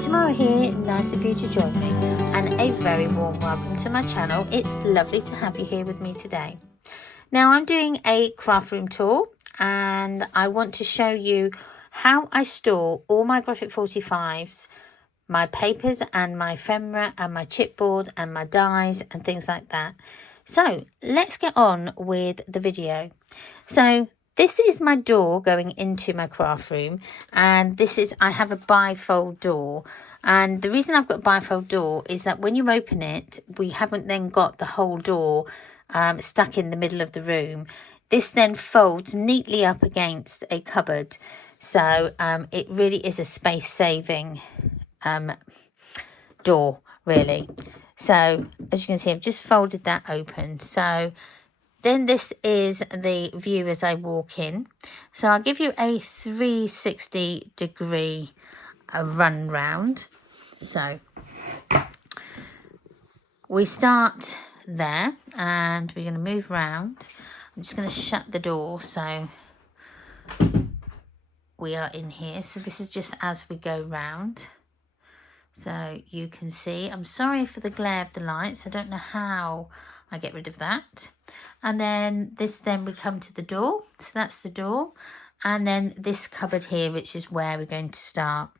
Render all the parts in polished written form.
Tamara here, nice of you to join me, and a very warm welcome to my channel. It's lovely to have you here with me today. Now I'm doing a craft room tour and I want to show you how I store all my graphic 45s, my papers and my ephemera and my chipboard and my dies and things like that. So let's get on with the video. So this is my door going into my craft room, and I have a bifold door, and the reason I've got a bifold door is that when you open it, we haven't then got the whole door stuck in the middle of the room. This then folds neatly up against a cupboard, so it really is a space saving door really. So as you can see, I've just folded that open. So then this is the view as I walk in. So I'll give you a 360-degree run round. So we start there and we're going to move round. I'm just going to shut the door so we are in here. So this is just as we go round. So you can see, I'm sorry for the glare of the lights. I don't know how I get rid of that. And then we come to the door. So that's the door. And then this cupboard here, which is where we're going to start.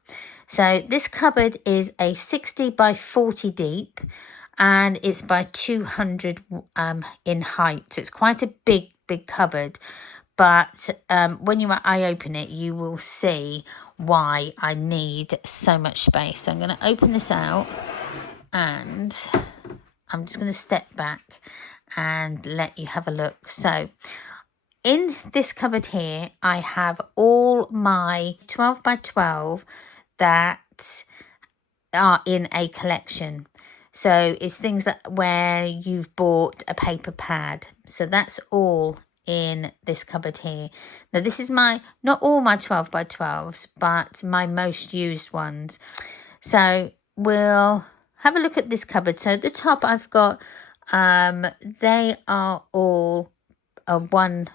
So this cupboard is a 60 by 40 deep and it's by 200 in height. So it's quite a big cupboard. But when I open it, you will see why I need so much space. So I'm going to open this out and I'm just going to step back and let you have a look. So in this cupboard here, I have all my 12 by 12 that are in a collection. So it's things that where you've bought a paper pad. So that's all in this cupboard here. Now this is not all my 12 by 12s, but my most used ones. So we'll have a look at this cupboard. So at the top I've got they are all one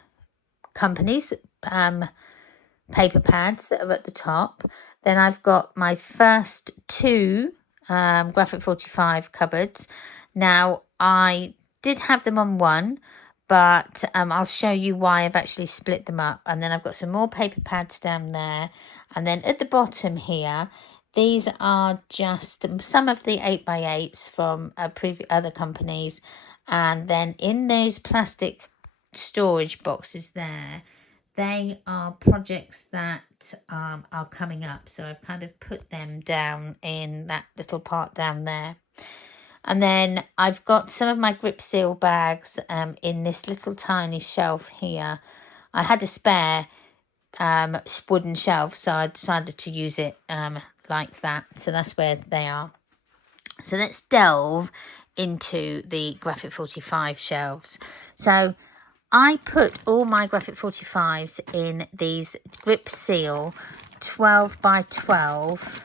company's paper pads that are at the top. Then I've got my first two graphic 45 cupboards. Now I did have them on one, but I'll show you why I've actually split them up. And then I've got some more paper pads down there. And then at the bottom here, these are just some of the 8x8s from other companies. And then in those plastic storage boxes there, they are projects that are coming up. So I've kind of put them down in that little part down there. And then I've got some of my grip seal bags in this little tiny shelf here. I had a spare wooden shelf, so I decided to use it like that. So that's where they are. So let's delve into the graphic 45 shelves. So I put all my graphic 45s in these grip seal 12 by 12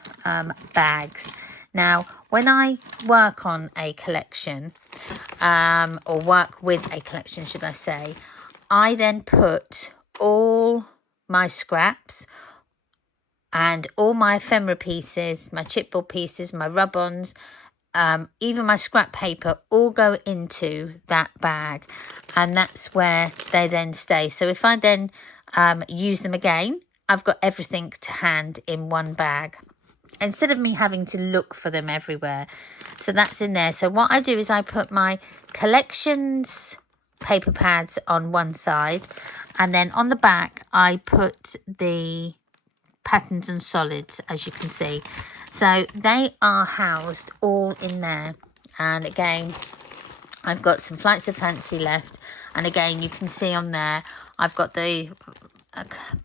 bags. Now, when I work on a collection, or work with a collection, should I say, I then put all my scraps and all my ephemera pieces, my chipboard pieces, my rub-ons, even my scrap paper, all go into that bag. And that's where they then stay. So if I then use them again, I've got everything to hand in one bag, instead of me having to look for them everywhere. So that's in there. So what I do is I put my collections paper pads on one side, and then on the back I put the patterns and solids, as you can see. So they are housed all in there. And again, I've got some flights of fancy left, and again you can see on there I've got the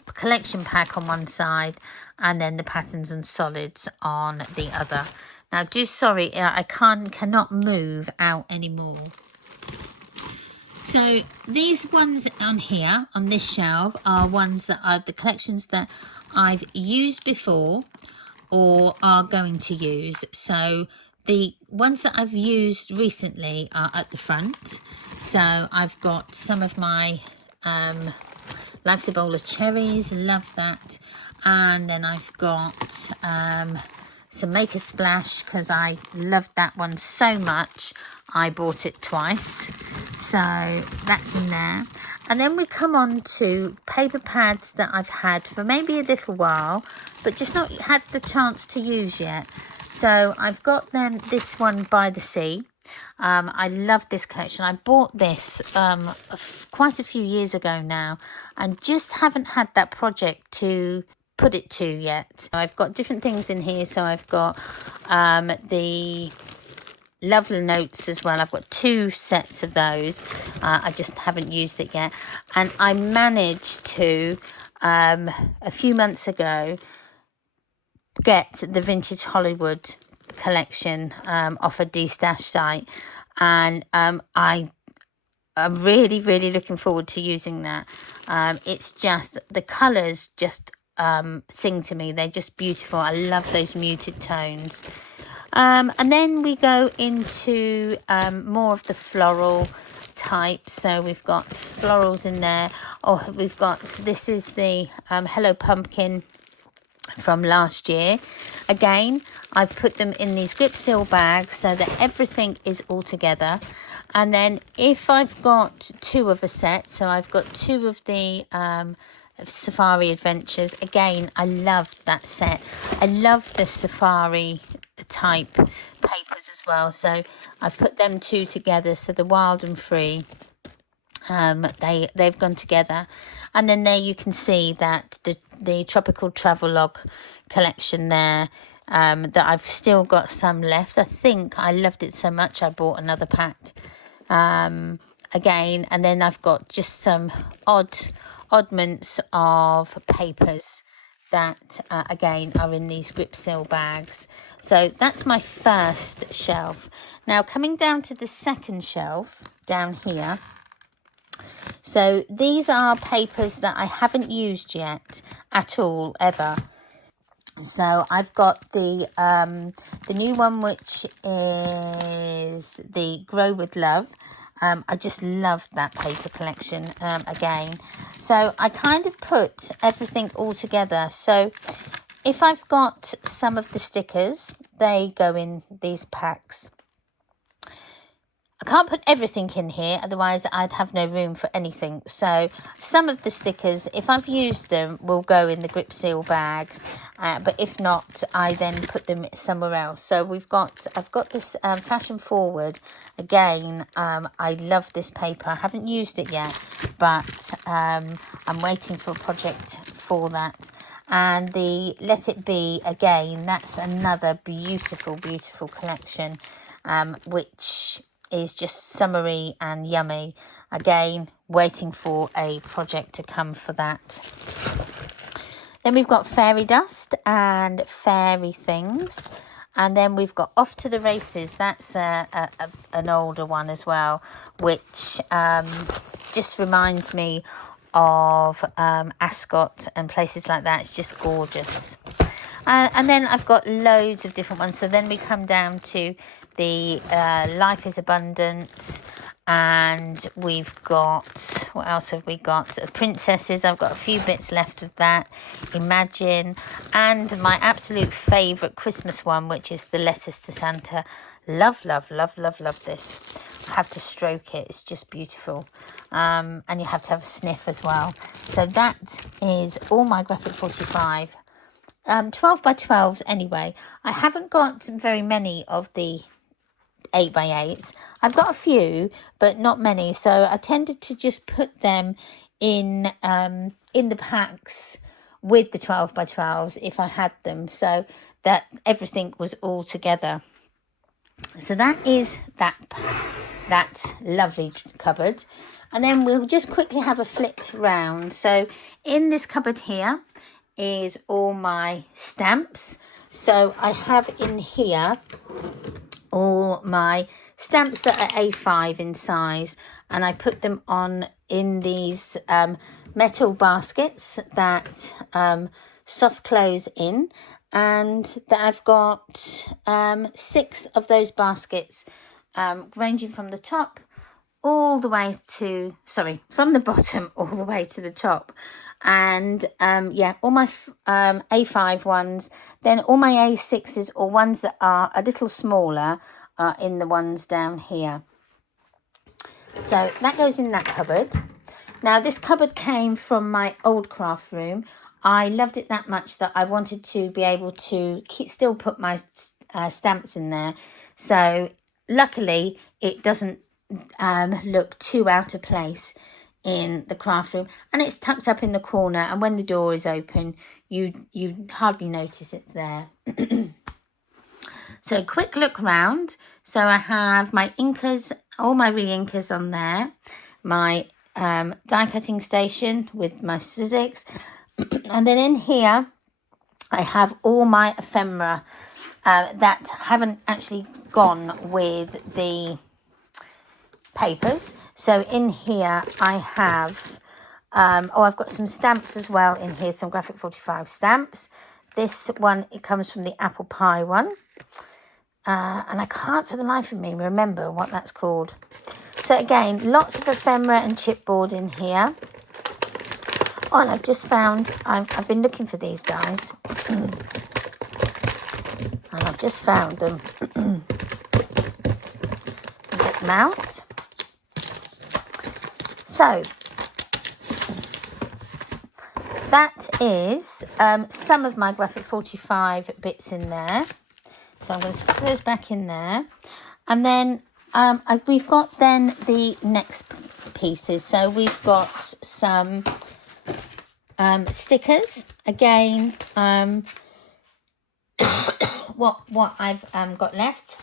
collection pack on one side and then the patterns and solids on the other. Now sorry, I cannot move out anymore. So these ones on here on this shelf are ones that are the collections that I've used before or are going to use. So the ones that I've used recently are at the front. So I've got some of my Life's a Bowl of Cherries, love that. And then I've got So Make a Splash, because I loved that one so much, I bought it twice. So that's in there. And then we come on to paper pads that I've had for maybe a little while, but just not had the chance to use yet. So I've got this one By the Sea. I love this collection. I bought this quite a few years ago now, and just haven't had that project to put it to yet. I've got different things in here. So I've got the Lovely Notes as well. I've got 2 sets of those. I just haven't used it yet. And I managed to, a few months ago, get the Vintage Hollywood collection off a D-Stash site. And I'm really, really looking forward to using that. It's just, the colours just sing to me. They're just beautiful. I love those muted tones. And then we go into more of the floral type. So we've got florals in there. We've got, this is the Hello Pumpkin from last year. Again, I've put them in these grip seal bags so that everything is all together. And then if I've got 2 of a set, so I've got 2 of the Safari Adventures. Again, I love that set. I love the Safari type papers as well, so I've put them 2 together. So the Wild and Free, they've gone together. And then there you can see that the Tropical Travelogue collection there, that I've still got some left. I think I loved it so much I bought another pack again. And then I've got just some oddments of papers that again are in these grip seal bags. So that's my first shelf. Now coming down to the second shelf down here, so these are papers that I haven't used yet at all, ever. So I've got the new one, which is the Grow with Love. I just love that paper collection again. So I kind of put everything all together. So if I've got some of the stickers, they go in these packs. I can't put everything in here, otherwise I'd have no room for anything. So some of the stickers, if I've used them, will go in the grip seal bags. But if not, I then put them somewhere else. So I've got this Fashion Forward. Again, I love this paper. I haven't used it yet, but I'm waiting for a project for that. And the Let It Be, again, that's another beautiful, beautiful collection, which is just summery and yummy. Again, waiting for a project to come for that. Then we've got Fairy Dust and Fairy Things. And then we've got Off to the Races. That's an older one as well, which just reminds me of Ascot and places like that. It's just gorgeous. And then I've got loads of different ones. So then we come down to the Life is Abundant, and we've got, what else have we got? Princesses. I've got a few bits left of that. Imagine, and my absolute favourite Christmas one, which is the Letters to Santa. Love, love, love, love, love this. I have to stroke it. It's just beautiful. And you have to have a sniff as well. So that is all my Graphic 45. 12 by 12s anyway. I haven't got very many of the 8 by 8s. I've got a few, but not many. So I tended to just put them in the packs with the 12 by 12s if I had them, so that everything was all together. So that is that lovely cupboard. And then we'll just quickly have a flick round. So in this cupboard here is all my stamps. So I have in here all my stamps that are A5 in size, and I put them on in these metal baskets that soft close in, and that I've got 6 of those baskets, ranging from the top all the way to, from the bottom all the way to the top. And yeah, all my A5 ones, then all my A6s or ones that are a little smaller are in the ones down here. So that goes in that cupboard. Now this cupboard came from my old craft room. I loved it that much that I wanted to be able to still put my stamps in there. So luckily it doesn't look too out of place in the craft room, and it's tucked up in the corner, and when the door is open you hardly notice it's there. So quick look round. So I have my inkers, all my re-inkers on there, my die cutting station with my Sizzix, and then in here I have all my ephemera that haven't actually gone with the papers. So in here I have I've got some stamps as well in here, some Graphic 45 stamps. This one, it comes from the apple pie one, and I can't for the life of me remember what that's called. So again, lots of ephemera and chipboard in here. Oh, and I've just found, I've been looking for these guys and I've just found them. Get them out. So that is some of my Graphic 45 bits in there. So I'm going to stick those back in there. And then we've got then the next pieces. So we've got some stickers. Again, what I've got left.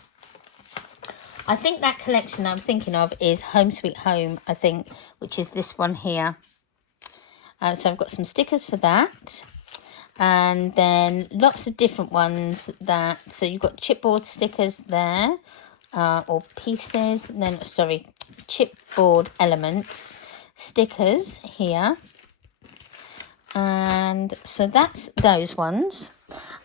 I think that collection I'm thinking of is Home Sweet Home, I think, which is this one here. So I've got some stickers for that. And then lots of different ones that, so you've got chipboard stickers there, or pieces, and then, sorry, chipboard elements, stickers here. And so that's those ones.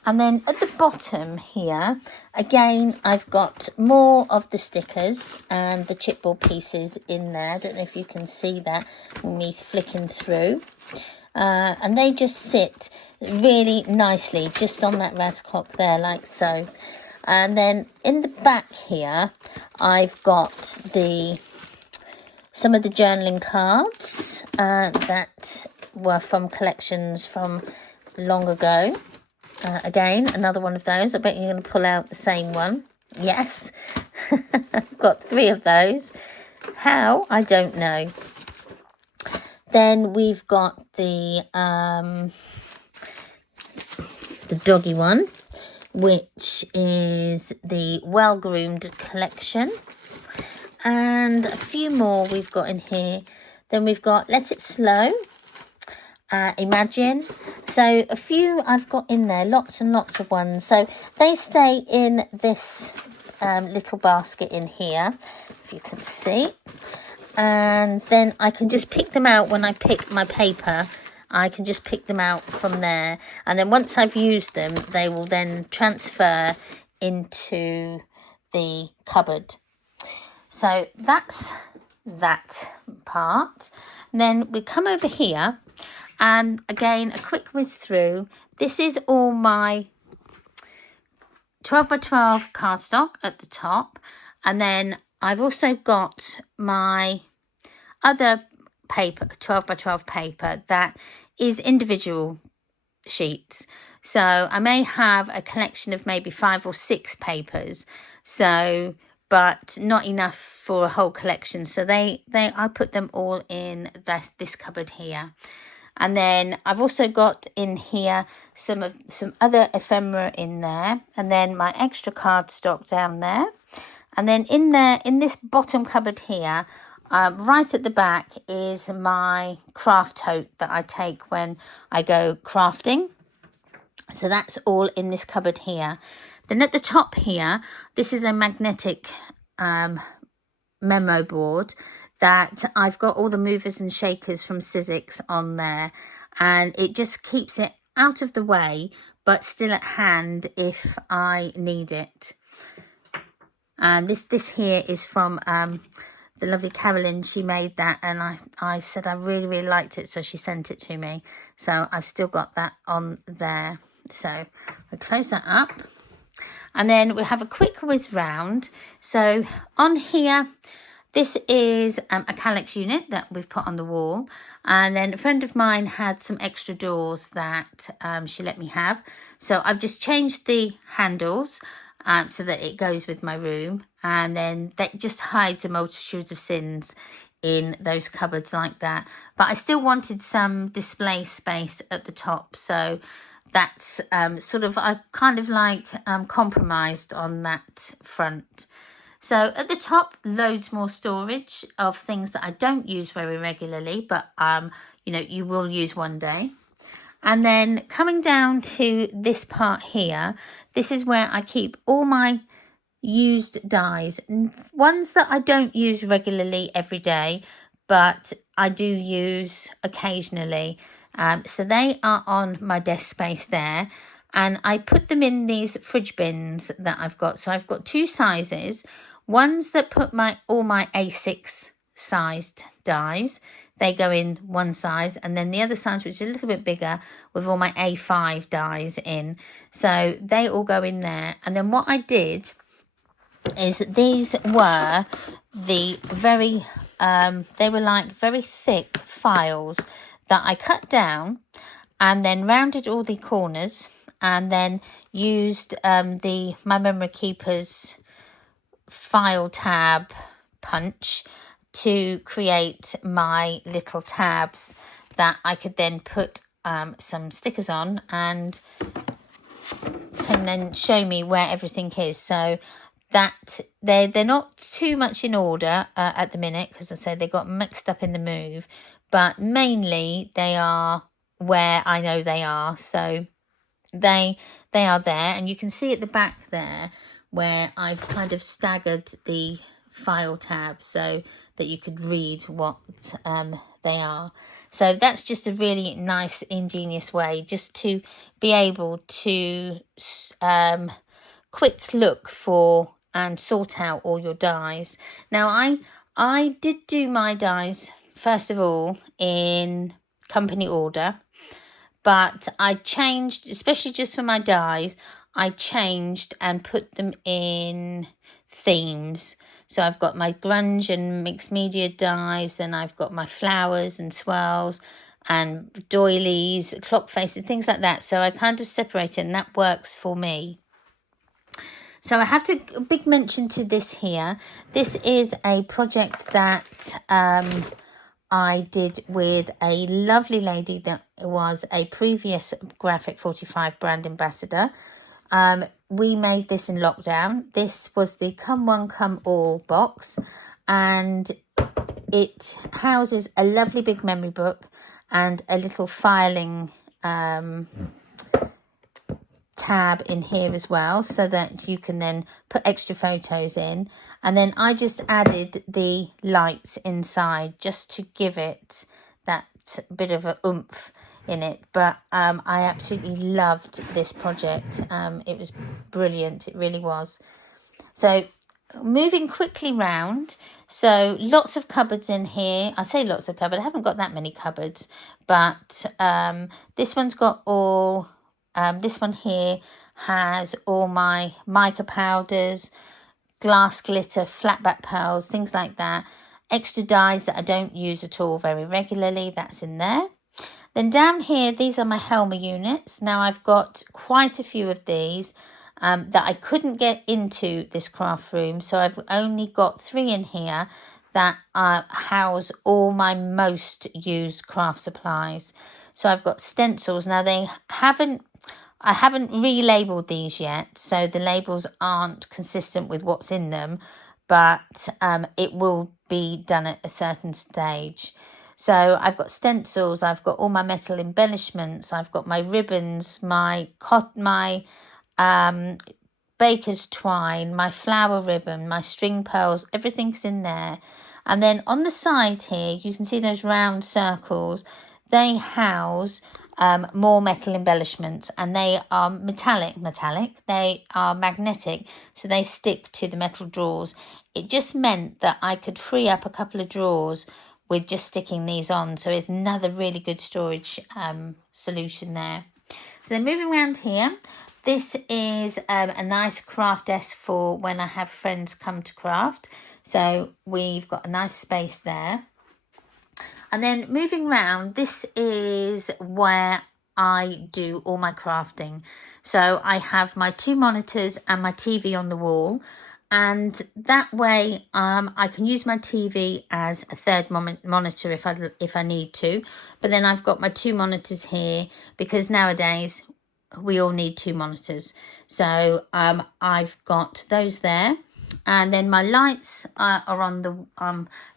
And then at the bottom here, again, I've got more of the stickers and the chipboard pieces in there. I don't know if you can see that with me flicking through. And they just sit really nicely just on that rasclock there, like so. And then in the back here, I've got some of the journaling cards that were from collections from long ago. Again, another one of those. I bet you're going to pull out the same one. Yes, I've got 3 of those. How? I don't know. Then we've got the doggy one, which is the Well Groomed collection. And a few more we've got in here. Then we've got Let It Slow, Imagine. So a few I've got in there, lots and lots of ones. So they stay in this little basket in here, if you can see. And then I can just pick them out when I pick my paper. I can just pick them out from there. And then once I've used them, they will then transfer into the cupboard. So that's that part. And then we come over here. And again, a quick whiz through. This is all my 12 by 12 cardstock at the top. And then I've also got my other paper, 12 by 12 paper, that is individual sheets. So I may have a collection of maybe 5 or 6 papers. So, but not enough for a whole collection. So I put them all in this cupboard here. And then I've also got in here some other ephemera in there, and then my extra cardstock down there. And then in there, in this bottom cupboard here, right at the back is my craft tote that I take when I go crafting. So that's all in this cupboard here. Then at the top here, this is a magnetic memo board that I've got all the movers and shakers from Sizzix on there, and it just keeps it out of the way but still at hand if I need it. And this here is from the lovely Carolyn, she made that, and I said I really, really liked it, so she sent it to me. So I've still got that on there. So we close that up. And then we have a quick whiz round. So on here, this is a calyx unit that we've put on the wall. And then a friend of mine had some extra doors that she let me have. So I've just changed the handles so that it goes with my room. And then that just hides a multitude of sins in those cupboards like that. But I still wanted some display space at the top. So that's sort of, I kind of like compromised on that front. So at the top, loads more storage of things that I don't use very regularly, but you know, you will use one day. And then coming down to this part here, this is where I keep all my used dyes, ones that I don't use regularly every day, but I do use occasionally. So they are on my desk space there, and I put them in these fridge bins that I've got. So I've got two sizes, ones that put all my A6 sized dyes. They go in one size, and then the other size, which is a little bit bigger, with all my A5 dyes in. So they all go in there. And then what I did is these were the very, they were like very thick files that I cut down and then rounded all the corners and then used my Memory Keeper's file tab punch to create my little tabs that I could then put some stickers on and can then show me where everything is. So that they're not too much in order at the minute, because I said they got mixed up in the move, but mainly they are where I know they are. So they are there, and you can see at the back there where I've kind of staggered the file tabs so that you could read what they are. So that's just a really nice, ingenious way just to be able to quick look for and sort out all your dies. Now I did do my dies first of all in company order, but I changed, especially just for my dies, I changed and put them in themes. So I've got my grunge and mixed media dies, and I've got my flowers and swirls and doilies, clock faces, things like that. So I kind of separate it, and that works for me. So I have a big mention to this here. This is a project that I did with a lovely lady that was a previous Graphic 45 brand ambassador. We made this in lockdown. This was the Come One Come All box, and it houses a lovely big memory book and a little filing tab in here as well, so that you can then put extra photos in. And then I just added the lights inside just to give it that bit of a oomph in it. But I absolutely loved this project. It was brilliant, it really was. So moving quickly round, so lots of cupboards in here. I say lots of cupboards, I haven't got that many cupboards, but this one's got all this one here has all my mica powders, glass glitter, flat back pearls, things like that. Extra dies that I don't use at all very regularly, that's in there. Then down here, these are my Helmer units. Now I've got quite a few of these that I couldn't get into this craft room, so I've only got 3 in here that house all my most used craft supplies. So I've got stencils. Now I haven't relabeled these yet, so the labels aren't consistent with what's in them, but it will be done at a certain stage. So I've got stencils, I've got all my metal embellishments, I've got my ribbons, my baker's twine, my flower ribbon, my string pearls, everything's in there. And then on the side here, you can see those round circles. They house more metal embellishments, and they are metallic, they are magnetic, so they stick to the metal drawers. It just meant that I could free up a couple of drawers with just sticking these on, so it's another really good storage solution there. So then moving around here, this is a nice craft desk for when I have friends come to craft, so we've got a nice space there. And then moving around, this is where I do all my crafting. So I have my 2 monitors and my TV on the wall, and that way I can use my TV as a third monitor if I need to. But then I've got my 2 monitors here because nowadays we all need 2 monitors. So I've got those there. And then my lights are on the,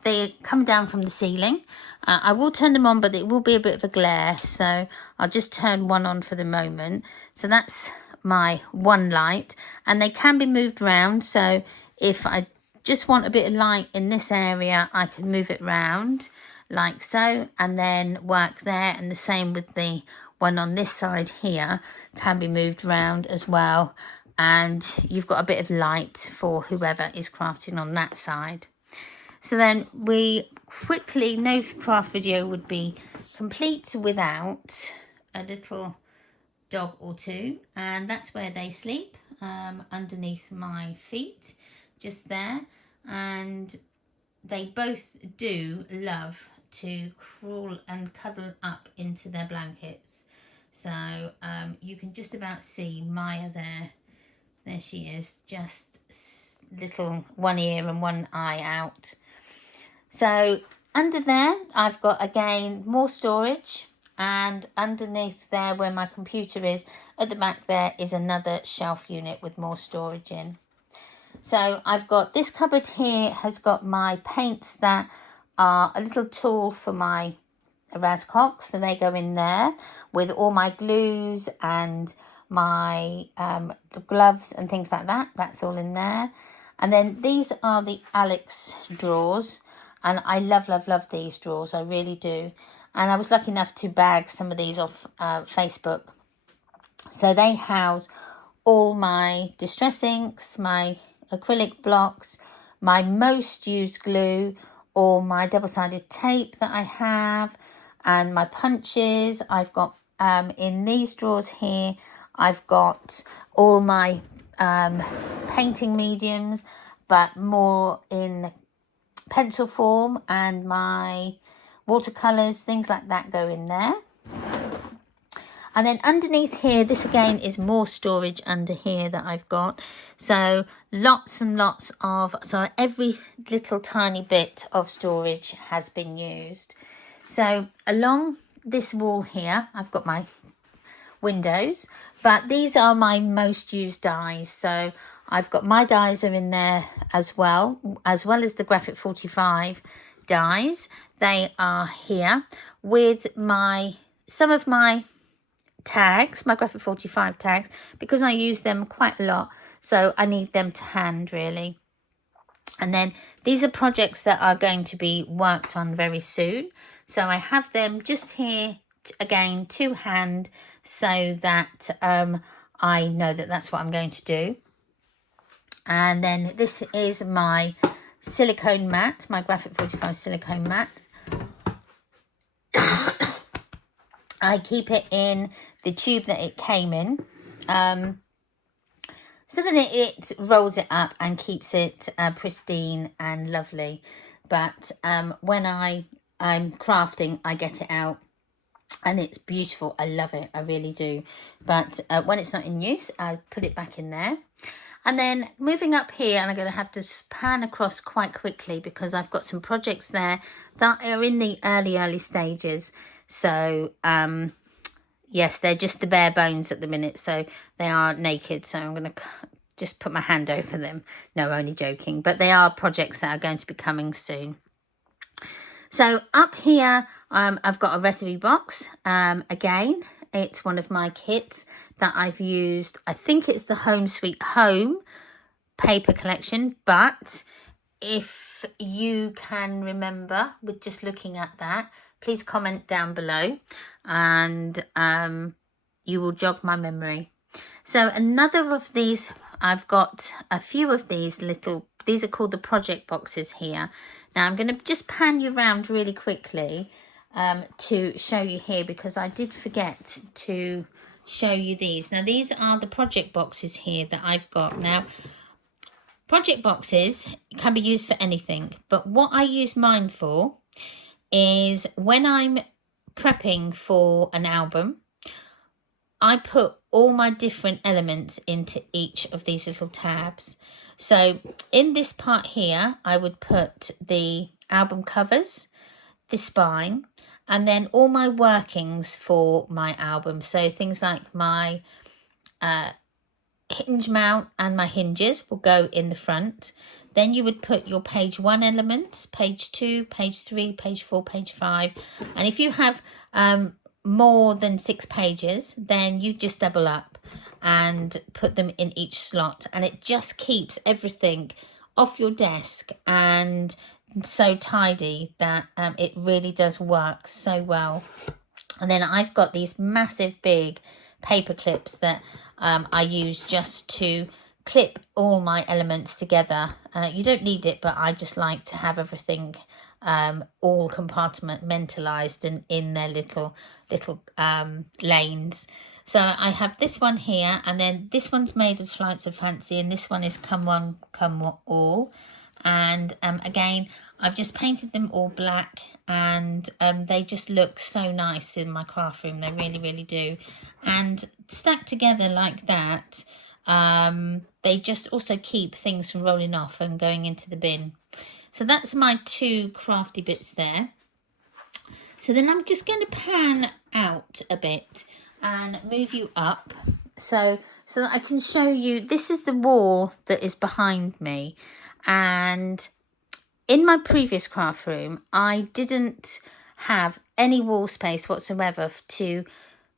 they come down from the ceiling. I will turn them on, but it will be a bit of a glare. So I'll just turn one on for the moment. So that's my one light. And they can be moved around. So if I just want a bit of light in this area, I can move it round like so. And then work there. And the same with the one on this side here can be moved around as well. And you've got a bit of light for whoever is crafting on that side. So then we quickly, no craft video would be complete without a little dog or two, and that's where they sleep, underneath my feet, just there. And they both do love to crawl and cuddle up into their blankets. So you can just about see Maya there. There she is, just little one ear and one eye out. So under there, I've got, again, more storage. And underneath there, where my computer is, at the back there is another shelf unit with more storage in. So I've got this cupboard here, has got my paints that are a little tool for my Razcock. So they go in there with all my glues and my gloves and things like that. That's all in there. And then these are the Alex drawers, and I love these drawers, I really do. And I was lucky enough to bag some of these off Facebook. So they house all my distress inks, my acrylic blocks, my most used glue, all my double-sided tape that I have, and my punches. I've got in these drawers here, I've got all my painting mediums, but more in pencil form, and my watercolours, things like that go in there. And then underneath here, this again is more storage under here that I've got. So lots and lots of, so every little tiny bit of storage has been used. So along this wall here, I've got my windows, but these are my most used dies. So I've got my dies are in there as well as the Graphic 45 dies. They are here with some of my tags, my Graphic 45 tags, because I use them quite a lot, so I need them to hand really. And then these are projects that are going to be worked on very soon, so I have them just here again to hand, so that I know that that's what I'm going to do. And then this is my silicone mat, my Graphic 45 silicone mat. I keep it in the tube that it came in, so that it rolls it up and keeps it pristine and lovely. But when I'm crafting, I get it out and it's beautiful. I love it, I really do. But when it's not in use, I put it back in there. And then moving up here, and I'm going to have to pan across quite quickly because I've got some projects there that are in the early stages. So yes, they're just the bare bones at the minute, so they are naked. So I'm going to just put my hand over them. No, only joking. But they are projects that are going to be coming soon. So up here, I've got a recipe box. Again, it's one of my kits that I've used. I think it's the Home Sweet Home paper collection, but if you can remember with just looking at that, please comment down below, and you will jog my memory. So another of these, I've got a few of these little, these are called the project boxes here. Now I'm going to just pan you around really quickly to show you here, because I did forget to show you these. Now these are the project boxes here that I've got. Now project boxes can be used for anything, but what I use mine for is when I'm prepping for an album, I put all my different elements into each of these little tabs. So in this part here, I would put the album covers, the spine, and then all my workings for my album. So things like my hinge mount and my hinges will go in the front. Then you would put your page 1 elements, page 2, page 3, page 4, page 5. And if you have more than 6 pages, then you just double up and put them in each slot, and it just keeps everything off your desk and so tidy that it really does work so well. And then I've got these massive big paper clips that I use just to clip all my elements together. You don't need it, but I just like to have everything all compartmentalized in their little lanes. So I have this one here, and then this one's made of Flights of Fancy, and this one is Come One, Come All. And again, I've just painted them all black, and they just look so nice in my craft room. They really, really do. And stacked together like that, they just also keep things from rolling off and going into the bin. So that's my 2 crafty bits there. So then I'm just going to pan out a bit and move you up so that I can show you. This is the wall that is behind me, and in my previous craft room I didn't have any wall space whatsoever to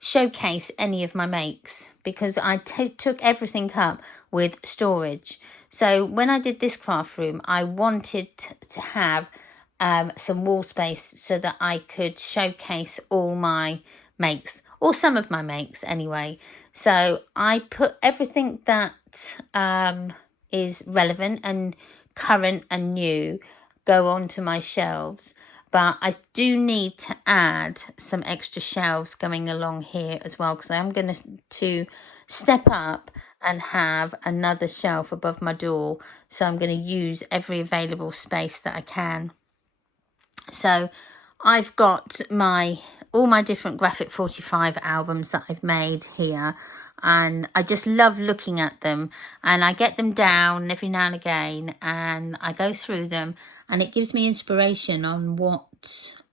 showcase any of my makes, because I took everything up with storage. So when I did this craft room, I wanted to have some wall space so that I could showcase all my makes, or some of my makes anyway. So I put everything that is relevant and current and new go onto my shelves, but I do need to add some extra shelves going along here as well, because I'm going to step up and have another shelf above my door. So I'm going to use every available space that I can. So I've got all my different Graphic 45 albums that I've made here, and I just love looking at them, and I get them down every now and again and I go through them, and it gives me inspiration on what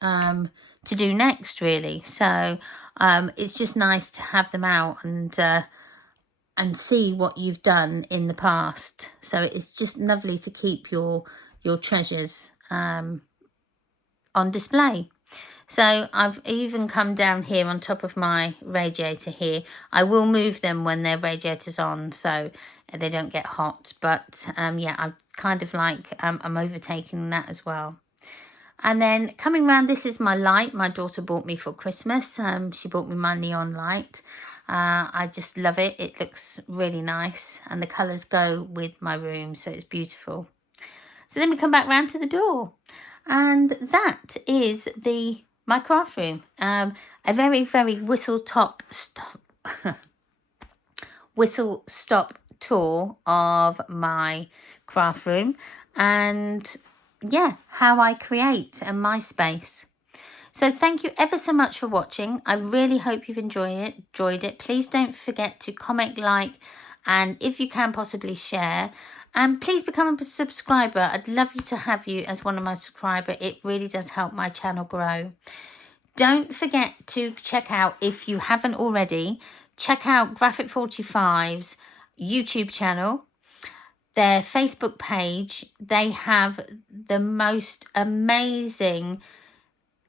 to do next, really. So it's just nice to have them out and see what you've done in the past. So it's just lovely to keep your treasures on display. So I've even come down here on top of my radiator here. I will move them when their radiator's on so they don't get hot. But yeah, I kind of like, I'm overtaking that as well. And then coming around, this is my light my daughter bought me for Christmas. She bought me my neon light. I just love it. It looks really nice, and the colours go with my room, so it's beautiful. So then we come back round to the door, and that is my craft room. A very, very whistle stop tour of my craft room, and yeah, how I create and my space. So thank you ever so much for watching. I really hope you've enjoyed it. Please don't forget to comment, like, and if you can, possibly share. And please become a subscriber. I'd love to have you as one of my subscribers. It really does help my channel grow. Don't forget to check out, if you haven't already, check out Graphic 45's YouTube channel, their Facebook page. They have the most amazing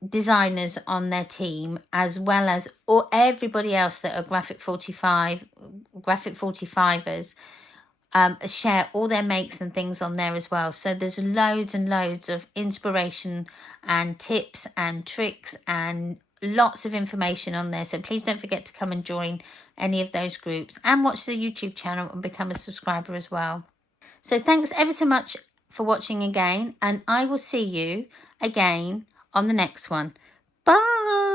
designers on their team, as well as everybody else that are Graphic 45ers. share all their makes and things on there as well. So there's loads and loads of inspiration and tips and tricks and lots of information on there. So please don't forget to come and join any of those groups and watch the YouTube channel and become a subscriber as well. So thanks ever so much for watching again, and I will see you again on the next one. Bye.